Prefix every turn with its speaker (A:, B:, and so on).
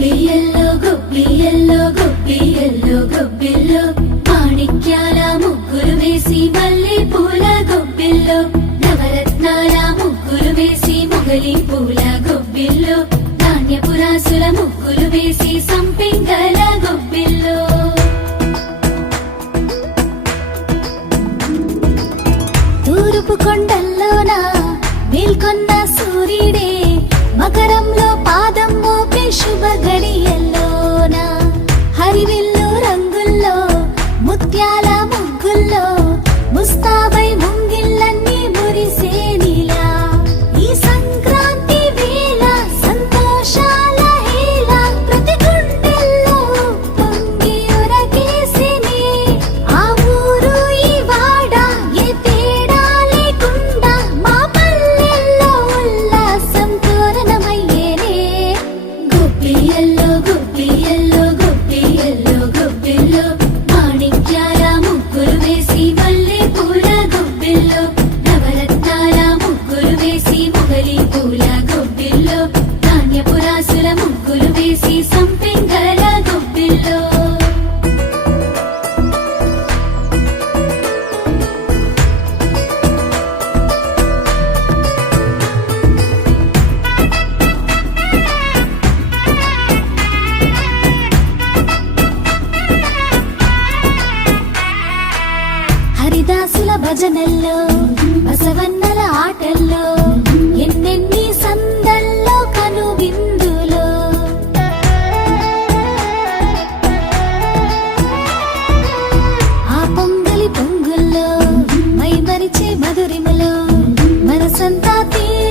A: గుబ్బియల్లో గుబ్బియల్లో గుబ్బియల్లో గుబ్బిల్లో మాణిక్యాల ముగ్గులు వేసి మల్లె పూల గుబ్బిల్లో నవరత్నాల ముగ్గులు వేసి మొగలి పూల గుబ్బిల్లో ధాన్యపురాసుల ముగ్గులు వేసి సంపింగల గుబ్బిల్లో తూరుపు కొండల్లోన మేల్కొన్న సూర్యుడే మకరం మొగలి తూల గొబ్బిల్లో ధాన్యపురాసుల ముగ్గులు వేసి సంపెంగల గొబ్బిల్లో. హరిదాసుల భజనల్లో బసవన్నల ఆటల్లో పొంగలి మనసంతా తీర.